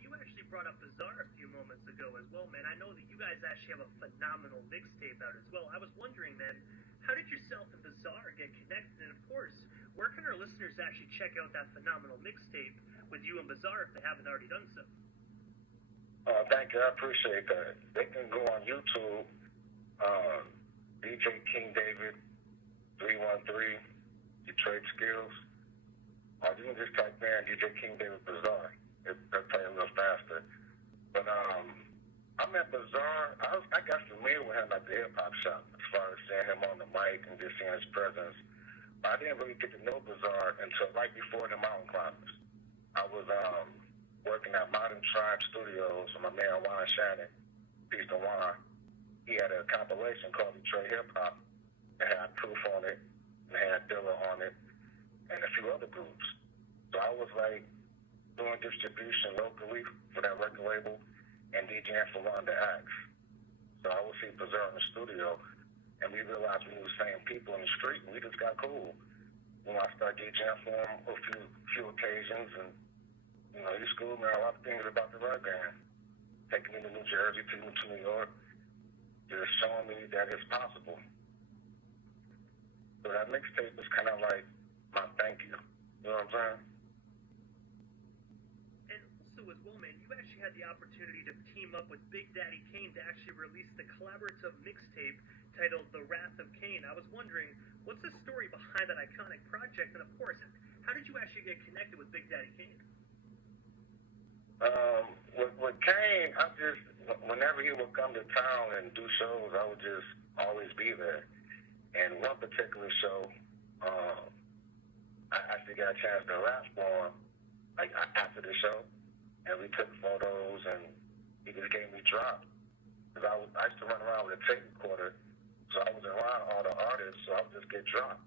when you actually brought up Bizarre a few moments ago as well, man, I know that you guys actually have a phenomenal mixtape out as well. I was wondering, man, how did yourself and Bizarre get connected? And of course, where can our listeners actually check out that phenomenal mixtape with you and Bizarre if they haven't already done so? Thank you. I appreciate that. They can go on YouTube, DJ King David 313 Detroit Skills. Or you can just type in DJ King David Bizarre. It'll play a little faster. But I met Bizarre. I got familiar with him at the hip hop shop as far as seeing him on the mic and just seeing his presence. But I didn't really get to know Bizarre until right before the Mountain Climbers. I was working at Modern Tribe Studios with my man Juan Shannon, peace to Juan. He had a compilation called Detroit Hip Hop that had Proof on it, and had Dilla on it, and a few other groups. So I was like doing distribution locally for that record label and DJing for Wanda X. So I would see Bizarre in the studio, and we realized we knew the same people in the street, and we just got cool. You know, I started DJing for him a few occasions, and you know, he schooled me a lot of things about the rap game. Taking me to New Jersey, taking me to New York, just showing me that it's possible. So that mixtape is kind of like my thank you. You know what I'm saying? And also as well, man, you actually had the opportunity to team up with Big Daddy Kane to actually release the collaborative mixtape titled The Wrath of Kane. I was wondering, what's the story behind that iconic project? And of course, how did you actually get connected with Big Daddy Kane? With Kane, whenever he would come to town and do shows, I would just always be there. And one particular show, I actually got a chance to rap for him, like after the show, and we took photos, and he just gave me drops. Because I used to run around with a tape recorder, so I was around all the artists, so I would just get dropped,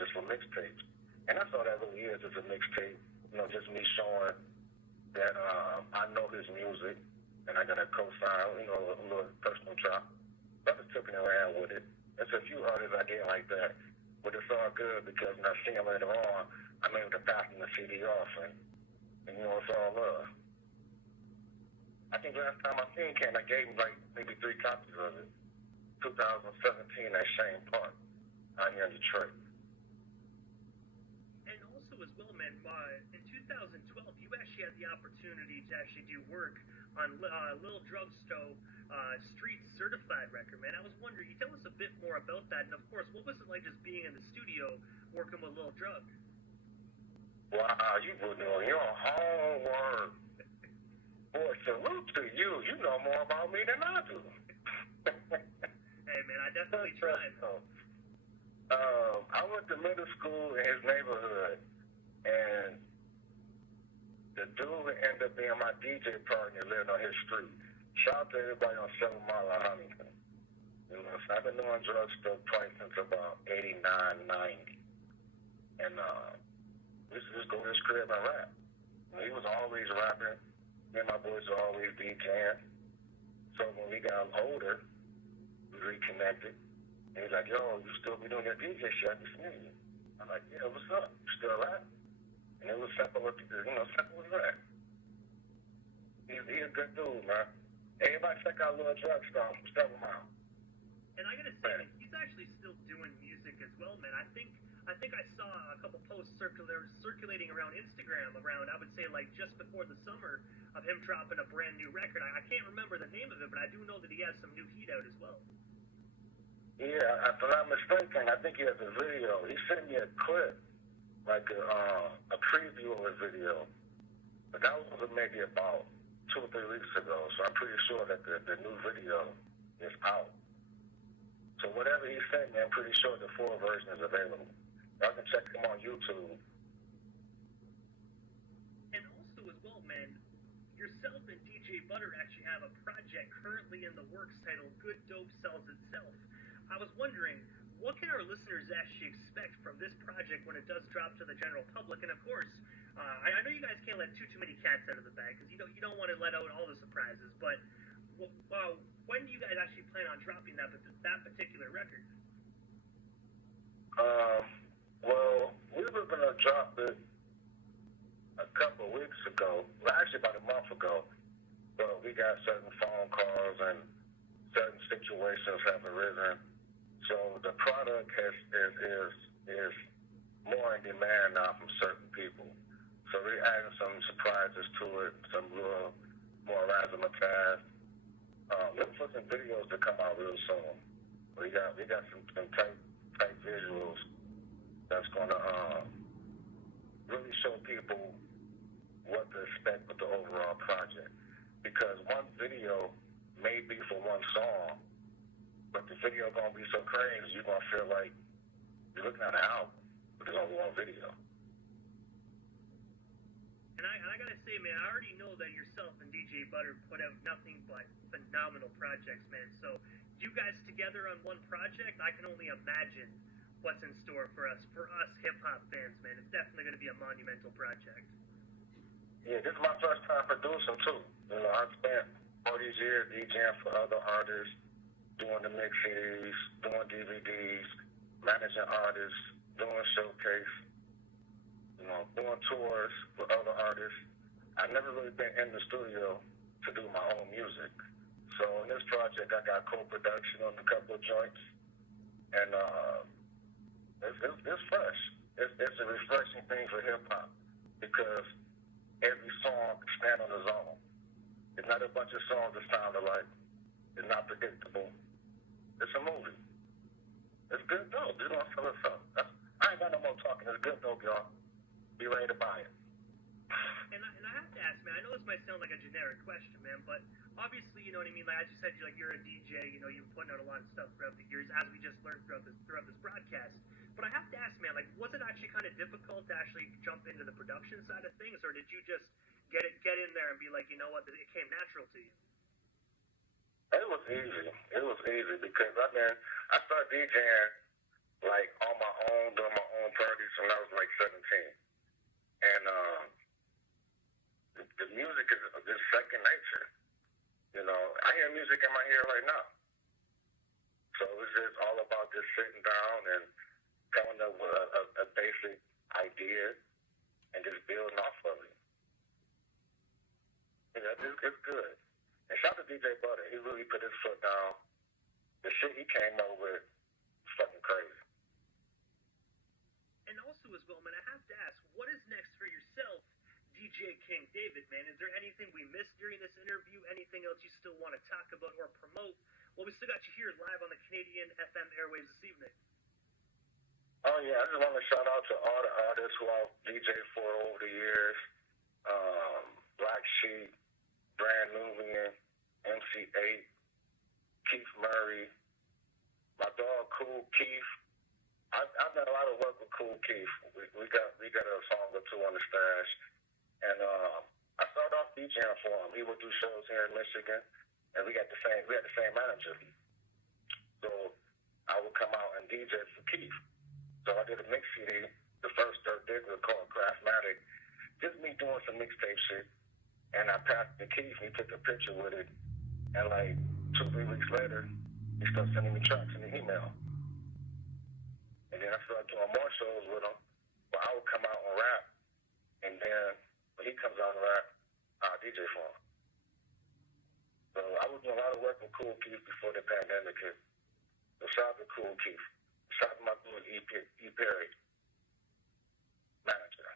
just for mixtapes. And that's all that really is a mixtape, you know, just me showing that I know his music, and I got a co-sign, you know, a little personal drop. Brothers took it around with it. There's a few artists I get like that, but it's all good because when I see them later on, I'm able to pass them the CD off, and you know, it's all love. I think last time I seen Ken, I gave him like maybe 3 copies of it. 2017 at Shane Park, out here in Detroit. And also as well, man, in 2012, you actually had the opportunity to actually do work on Lil Drugstore Street Certified record, man. I was wondering, you tell us a bit more about that, and of course, what was it like just being in the studio working with Lil Drug? Wow, you were doing your homework. Boy, salute to you. You know more about me than I do. Hey, man, I definitely tried. I went to middle school in his neighborhood, and the dude who ended up being my DJ partner lived on his street. Shout out to everybody on 7 Mile and Huntington. You know, so I've been doing drugstore twice since about 89, 90. And we used to just go to his crib and rap. And he was always rapping. Me and my boys were always DJing. So when we got older, we reconnected. And he's like, yo, you still be doing that DJ shit? I just knew you. I'm like, yeah, what's up? You still rapping? And it was simple as, you know, simple as that. He's a good dude, man. Everybody check out Lil Drugstore from 7 Mile. And I gotta say, man, he's actually still doing music as well, man. I think I saw a couple posts circulating around Instagram around, I would say, like, just before the summer of him dropping a brand new record. I can't remember the name of it, but I do know that he has some new heat out as well. Yeah, if I'm not mistaken, I think he has a video. He sent me a clip, like a preview of a video. But that was maybe about 2 or 3 weeks ago, so I'm pretty sure that the new video is out. So whatever he sent me, I'm pretty sure the full version is available. Y'all can check him on YouTube. And also as well, man, yourself and DJ Butter actually have a project currently in the works titled Good Dope Sells Itself. I was wondering, what can our listeners actually expect from this project when it does drop to the general public? And of course, I know you guys can't let too many cats out of the bag because you don't want to let out all the surprises. But when do you guys actually plan on dropping that particular record? Well, we were gonna drop it a couple of weeks ago, well, actually about a month ago, but we got certain phone calls and certain situations have arisen. So the product is more in demand now from certain people. So we're adding some surprises to it, some real more razzmatazz. Look for some videos to come out real soon. We got some tight visuals that's gonna really show people what to expect with the overall project. Because one video may be for one song, but the video gonna be so crazy you're gonna feel like you're looking at an album, but there's only one video. And I gotta say, man, I already know that yourself and DJ Butter put out nothing but phenomenal projects, man. So you guys together on one project, I can only imagine what's in store for us hip hop fans, man. It's definitely gonna be a monumental project. Yeah, this is my first time producing too. You know, I spent all these years DJing for other artists, doing the mix CDs, doing DVDs, managing artists, doing showcase, you know, doing tours with other artists. I've never really been in the studio to do my own music. So in this project, I got co-production on a couple of joints, and it's fresh. It's a refreshing thing for hip hop because every song can stand on its own. It's not a bunch of songs that sound alike. It's not predictable. It's a movie. It's good dope. You know, so I ain't got no more talking. It's good dope, y'all. Be ready to buy it. And I have to ask, man, I know this might sound like a generic question, man, but obviously, you know what I mean, like as you said, you're a DJ, you know, you've putting out a lot of stuff throughout the years, as we just learned throughout this broadcast. But I have to ask, man, like, was it actually kind of difficult to actually jump into the production side of things, or did you just get in there and be like, you know what, it came natural to you? It was easy. It was easy because I started DJing like on my own, doing my own parties when I was like 17. And the music is just second nature. You know, I hear music in my ear right now. So it's just all about just sitting down and coming up with a basic idea and just building off of it. You know, it's good. And shout out to DJ Butter. He really put his foot down. The shit he came up with is fucking crazy. And also as well, man, I have to ask, what is next for yourself, DJ King David, man? Is there anything we missed during this interview? Anything else you still want to talk about or promote? Well, we still got you here live on the Canadian FM airwaves this evening. Oh, yeah, I just want to shout out to all the artists who I've DJed for over the years. Black Sheep, Brand Nubian, MC8, Keith Murray, my dog Cool Keith. I've done a lot of work with Cool Keith. We got a song or two on the stash, and I started off DJing for him. He would do shows here in Michigan, and we had the same manager. So I would come out and DJ for Keith. So I did a mix CD, the first third digger called Craftmatic, just me doing some mixtape shit. And I passed it to Keith, and he took a picture with it. And like 2-3 weeks later, he started sending me tracks in the email. And then I started doing more shows with him. But I would come out and rap. And then when he comes out and rap, I'll DJ for him. So I was doing a lot of work with Cool Keith before the pandemic hit. So shout out to Cool Keith. Shout out to my dude E. Perry, manager.